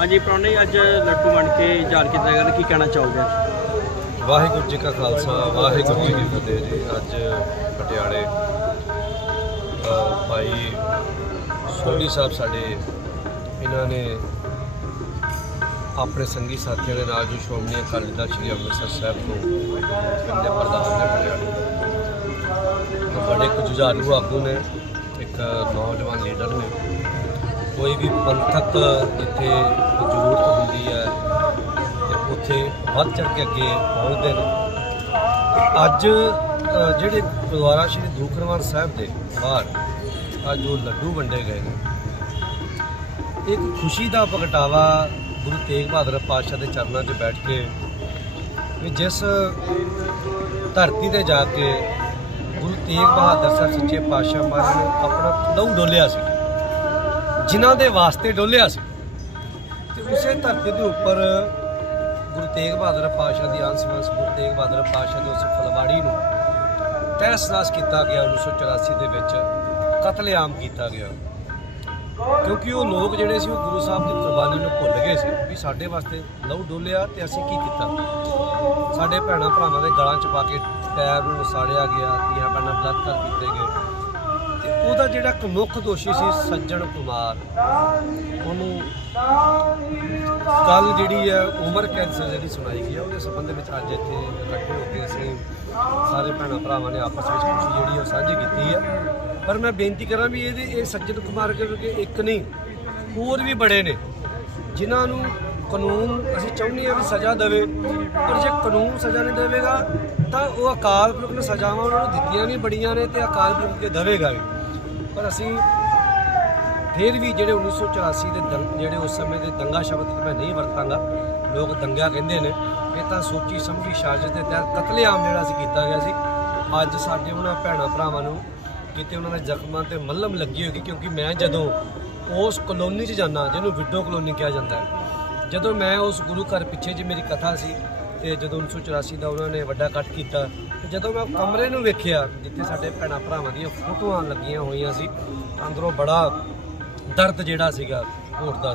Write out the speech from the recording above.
ਹਾਂਜੀ, ਪ੍ਰਾਹੁਣੇ, ਅੱਜ ਲੱਟੂ ਬਣ ਕੇ ਜਾਣ ਕੀਤਾ ਗਿਆ ਕੀ ਕਹਿਣਾ ਚਾਹੋਗੇ? ਵਾਹਿਗੁਰੂ ਜੀ ਕਾ ਖਾਲਸਾ, ਵਾਹਿਗੁਰੂ ਜੀ ਕੀ ਫਤਿਹ ਜੀ। ਅੱਜ ਪਟਿਆਲੇ ਭਾਈ ਸੋਢੀ ਸਾਹਿਬ ਸਾਡੇ, ਇਹਨਾਂ ਨੇ ਆਪਣੇ ਸੰਗੀ ਸਾਥੀਆਂ ਦੇ ਨਾਲ ਜੋ ਸ਼੍ਰੋਮਣੀ ਅਕਾਲੀ ਦਲ ਸ਼੍ਰੀ ਅੰਮ੍ਰਿਤਸਰ ਸਾਹਿਬ ਤੋਂ ਦੇ ਪ੍ਰਧਾਨ ਨੇ ਪਟਿਆਲੇ ਬੜੇ ਕੁਝ ਜੁਝਾਰੂ ਆਗੂ ਨੇ। ਇੱਕ ਨੌਜਵਾਨ ਲੀਡਰ ਨੇ। ਕੋਈ ਵੀ ਪੰਥਕ ਜਿੱਥੇ ਜ਼ਰੂਰਤ ਹੁੰਦੀ ਹੈ ਤੇ ਉੱਥੇ ਵੱਧ ਚੜ ਕੇ ਅੱਗੇ ਪਹੁੰਚਦੇ ਨੇ। ਅੱਜ ਜਿਹੜੇ ਗੁਰਦੁਆਰਾ ਸ਼੍ਰੀ ਦੂਖਨਵਾਰ ਸਾਹਿਬ ਦੇ ਬਾਹਰ, ਅੱਜ ਜੋ ਲੱਡੂ ਵੰਡੇ ਗਏ ਨੇ। ਇੱਕ ਖੁਸ਼ੀ ਦਾ ਪ੍ਰਗਟਾਵਾ ਗੁਰੂ ਤੇਗ ਬਹਾਦਰ ਪਾਤਸ਼ਾਹ ਦੇ ਚਰਨਾਂ 'ਚ ਬੈਠ ਕੇ ਵੀ ਜਿਸ ਧਰਤੀ ਤੇ ਜਾ ਕੇ ਗੁਰੂ ਤੇਗ ਬਹਾਦਰ ਸਾਹਿਬ ਸੱਚੇ ਪਾਤਸ਼ਾਹ ਮਹਾਰਾਜ ਨੇ ਆਪਣਾ ਲਹੂ ਡੋਲਿਆ ਸੀ। ਜਿਨ੍ਹਾਂ ਦੇ ਵਾਸਤੇ ਡੋਲਿਆ ਸੀ। ਤੇ ਉਸੇ ਧਰਤੀ ਦੇ ਉੱਪਰ ਗੁਰੂ ਤੇਗ ਬਹਾਦਰ ਪਾਤਸ਼ਾਹ ਦੀ ਅੰਸ਼ ਵੰਸ਼, ਗੁਰੂ ਤੇਗ ਬਹਾਦਰ ਪਾਤਸ਼ਾਹ ਦੇ ਉਸ ਫਲਵਾੜੀ ਨੂੰ ਤਹਿਸ-ਨਹਿਸ ਕੀਤਾ ਗਿਆ 1984 ਦੇ ਵਿੱਚ ਕਤਲੇਆਮ ਕੀਤਾ ਗਿਆ। ਕਿਉਂਕਿ ਉਹ ਲੋਕ ਜਿਹੜੇ ਸੀ, ਉਹ ਗੁਰੂ ਸਾਹਿਬ ਦੀ ਕੁਰਬਾਨੀ ਨੂੰ ਭੁੱਲ ਗਏ ਸੀ ਵੀ ਸਾਡੇ ਵਾਸਤੇ ਲਹੂ ਡੋਲਿਆ ਤੇ ਅਸੀਂ ਕੀ ਕੀਤਾ? ਸਾਡੇ ਭੈਣਾਂ ਭਰਾਵਾਂ ਦੇ ਗਲਾਂ 'ਚ ਪਾ ਕੇ ਪੈਰ ਨੂੰ ਸਾੜਿਆ ਗਿਆ ਧੀਆਂ ਭੈਣਾਂ ਬਲਾਤਕਾਰ ਕੀਤੇ ਗਏ। ਤੇ ਉਹਦਾ ਜਿਹੜਾ ਇੱਕ ਮੁੱਖ ਦੋਸ਼ੀ ਸੀ ਸੱਜਣ ਕੁਮਾਰ, ਉਹਨੂੰ ਕੱਲ ਜਿਹੜੀ ਹੈ ਉਮਰ ਕੈਦ ਸਜ਼ਾ ਜਿਹੜੀ ਸੁਣਾਈ ਗਈ ਹੈ, ਉਹਦੇ ਸੰਬੰਧ ਵਿੱਚ ਅੱਜ ਇੱਥੇ ਇਕੱਠੇ ਹੋ ਕੇ ਅਸੀਂ ਸਾਰੇ ਭੈਣਾਂ ਭਰਾਵਾਂ ਨੇ ਆਪਸ ਵਿੱਚ ਖੁਸ਼ੀ ਜਿਹੜੀ ਉਹ ਸਾਂਝੀ ਕੀਤੀ ਹੈ। ਪਰ ਮੈਂ ਬੇਨਤੀ ਕਰਾਂ ਵੀ ਇਹਦੇ ਇਹ ਸੱਜਣ ਕੁਮਾਰ ਕਰਕੇ ਇੱਕ ਨਹੀਂ, ਹੋਰ ਵੀ ਬੜੇ ਨੇ, ਜਿਨ੍ਹਾਂ ਨੂੰ ਕਾਨੂੰਨ ਅਸੀਂ ਚਾਹੁੰਦੇ ਹਾਂ ਵੀ ਸਜ਼ਾ ਦੇਵੇ। ਪਰ ਜੇ ਕਾਨੂੰਨ ਸਜ਼ਾ ਨਹੀਂ ਦੇਵੇਗਾ, ਤਾਂ ਉਹ ਅਕਾਲ ਪੁਰਖ ਨੇ ਸਜ਼ਾਵਾਂ ਉਹਨਾਂ ਨੂੰ ਦਿੱਤੀਆਂ ਵੀ ਬੜੀਆਂ ਨੇ ਤੇ ਅਕਾਲ ਪੁਰਖ ਕੇ ਦੇਵੇਗਾ ਵੀ। ਪਰ ਅਸੀਂ ਫਿਰ ਵੀ ਜਿਹੜੇ 1984 ਦੇ ਦੰਗ- ਜਿਹੜੇ ਉਸ ਸਮੇਂ ਦੇ ਦੰਗਾ ਸ਼ਬਦ ਮੈਂ ਨਹੀਂ ਵਰਤਾਂਗਾ, ਲੋਕ ਦੰਗਾ ਕਹਿੰਦੇ ਨੇ, ਇਹ ਤਾਂ ਸੋਚੀ ਸਮਝੀ ਸਾਜ਼ਿਸ਼ ਦੇ ਤਹਿਤ ਕਤਲੇਆਮ ਜਿਹੜਾ ਅਸੀਂ ਕੀਤਾ ਗਿਆ ਸੀ। ਅੱਜ ਸਾਡੇ ਉਹਨਾਂ ਭੈਣਾਂ ਭਰਾਵਾਂ ਨੂੰ ਕਿਤੇ ਉਹਨਾਂ ਦੇ ਜ਼ਖਮਾਂ ਤੇ ਮੱਲਮ ਲੱਗੀ ਹੋਗੀ ਕਿਉਂਕਿ ਮੈਂ ਜਦੋਂ ਉਸ ਕਲੋਨੀ 'ਚ ਜਾਂਦਾ, ਜਿਹਨੂੰ ਵਿਡੋ ਕਲੋਨੀ ਕਿਹਾ ਜਾਂਦਾ ਹੈ, ਜਦੋਂ ਮੈਂ ਉਸ ਗੁਰੂ ਘਰ ਪਿੱਛੇ ਜੇ ਮੇਰੀ ਕਥਾ ਸੀ ਤੇ ਜਦੋਂ 1984 ਦਾ ਉਹਨਾਂ ਨੇ ਵੱਡਾ ਕੱਟ ਕੀਤਾ, ਤੇ ਜਦੋਂ ਮੈਂ ਕਮਰੇ ਨੂੰ ਵੇਖਿਆ, ਜਿੱਥੇ ਸਾਡੇ ਭੈਣਾਂ ਭਰਾਵਾਂ ਦੀਆਂ ਫੋਟੋਆਂ ਲੱਗੀਆਂ ਹੋਈਆਂ ਸੀ ਅੰਦਰੋਂ ਬੜਾ ਦਰਦ ਜਿਹੜਾ ਸੀਗਾ ਘੋਟਦਾ ਸੀ।